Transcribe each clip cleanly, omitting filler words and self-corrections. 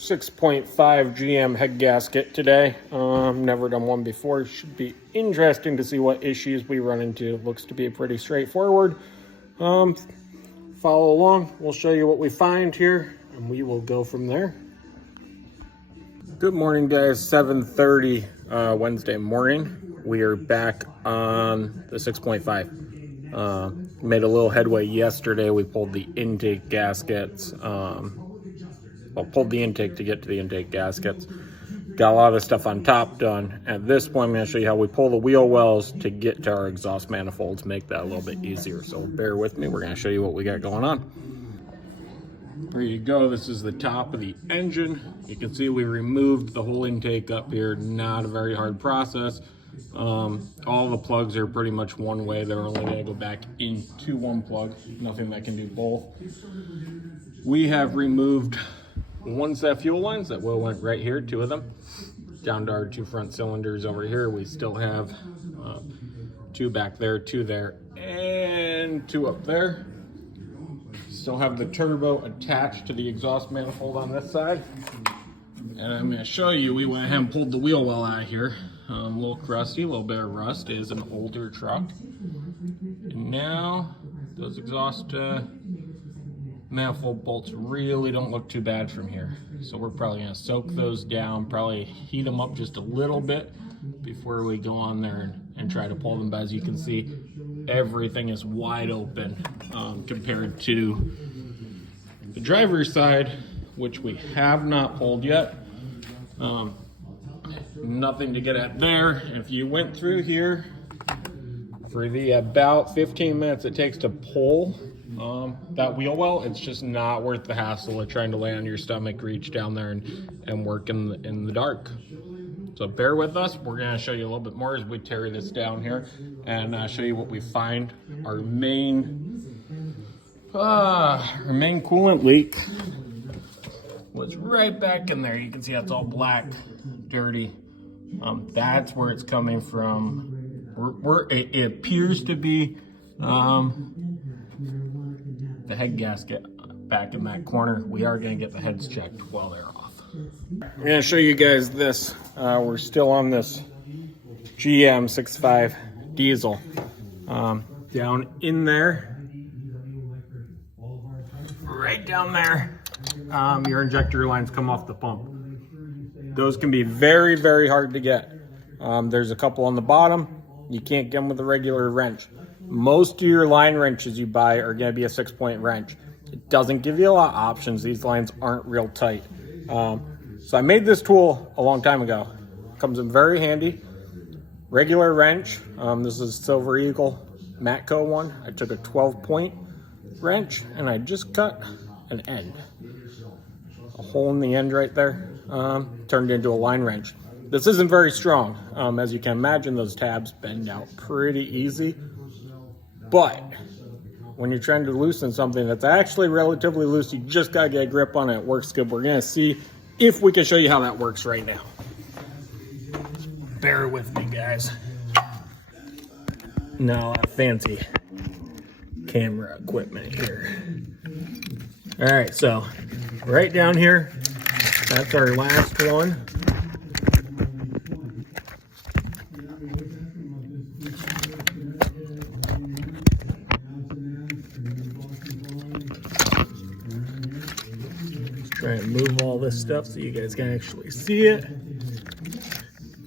6.5 GM head gasket today. Never done one before. Should be interesting to see what issues we run into. Looks to be pretty straightforward. Follow along. We'll show you what we find here, and we will go from there. Good morning, guys. 7:30 Wednesday morning. We are back on the 6.5. Made a little headway yesterday. We pulled the intake gaskets. Pulled the intake to get to the intake gaskets. Got a lot of the stuff on top done. At this point, I'm going to show you how we pull the wheel wells to get to our exhaust manifolds, make that a little bit easier. So bear with me. We're going to show you what we got going on. There you go. This is the top of the engine. You can see we removed the whole intake up here. Not a very hard process. All the plugs are pretty much one way. They're only going to go back into one plug. Nothing that can do both. We have removed one set of fuel lines that went right here, two of them. Down to our two front cylinders over here. We still have two back there, two there, and two up there. Still have the turbo attached to the exhaust manifold on this side. And I'm going to show you, we went ahead and pulled the wheel well out of here. A little crusty, a little bit of rust. It is an older truck. And now those exhaust manifold bolts really don't look too bad from here. So we're probably going to soak those down, probably heat them up just a little bit before we go on there and try to pull them. But as you can see, everything is wide open compared to the driver's side, which we have not pulled yet. Nothing to get at there. If you went through here for the about 15 minutes it takes to pull that wheel well, it's just not worth the hassle of trying to lay on your stomach, reach down there and work in the dark. So bear with us. We're going to show you a little bit more as we tear this down here and show you what we find. Our main coolant leak was right back in there. You can see that's all black, dirty. That's where it's coming from. It appears to be the head gasket back in that corner. We are going to get the heads checked while they're off. I'm going to show you guys this. We're still on this GM 6.5 diesel. Down in there, right down there, your injector lines come off the pump. Those can be very, very hard to get. There's a couple on the bottom. You can't get them with a regular wrench. Most of your line wrenches you buy are going to be a 6-point wrench. It doesn't give you a lot of options. These lines aren't real tight. So I made this tool a long time ago. Comes in very handy. Regular wrench. This is Silver Eagle Matco one. I took a 12-point wrench and I just cut an end. A hole in the end right there. Turned into a line wrench. This isn't very strong. As you can imagine, those tabs bend out pretty easy. But when you're trying to loosen something that's actually relatively loose, you just gotta get a grip on it. It works good. We're gonna see if we can show you how that works right now. Bear with me, guys. No fancy camera equipment here. All right, so right down here, that's our last one. Try and move all this stuff so you guys can actually see it.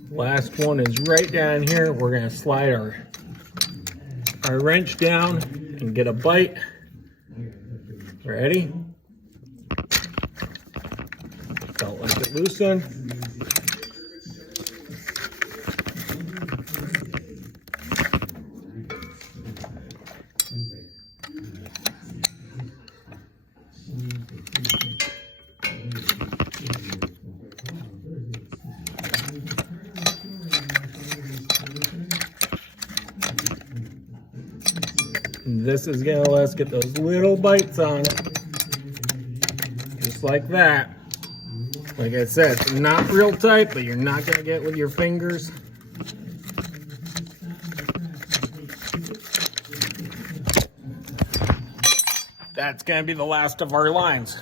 Last one is right down here. We're gonna slide our wrench down and get a bite. Ready? Felt like it loosened. This is gonna let us get those little bites on it. Just like that. Like I said, it's not real tight, but you're not gonna get it with your fingers. That's gonna be the last of our lines.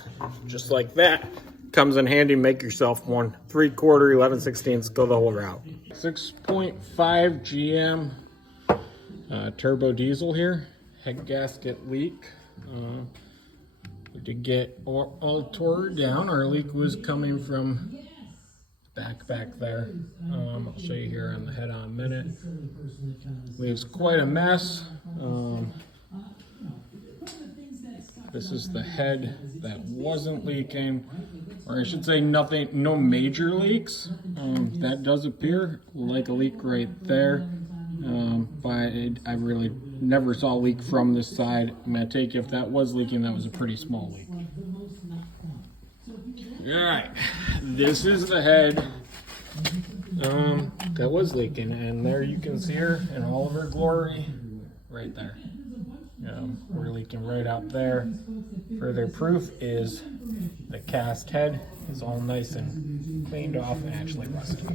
Just like that. comes in handy. Make yourself one. 3/4, 11/16, go the whole route. 6.5 GM turbo diesel here. Head gasket leak. We did get all tore down. Our leak was coming from back there. I'll show you here on the head-on minute. Leaves quite a mess. This is the head that wasn't leaking, or I should say no major leaks. That does appear like a leak right there, but I really never saw a leak from this side. I'm gonna take if that was leaking, that was a pretty small leak. All right, this is the head that was leaking, and there you can see her in all of her glory right there. We're leaking right out there. Further proof is the cast head is all nice and cleaned off and actually rusted.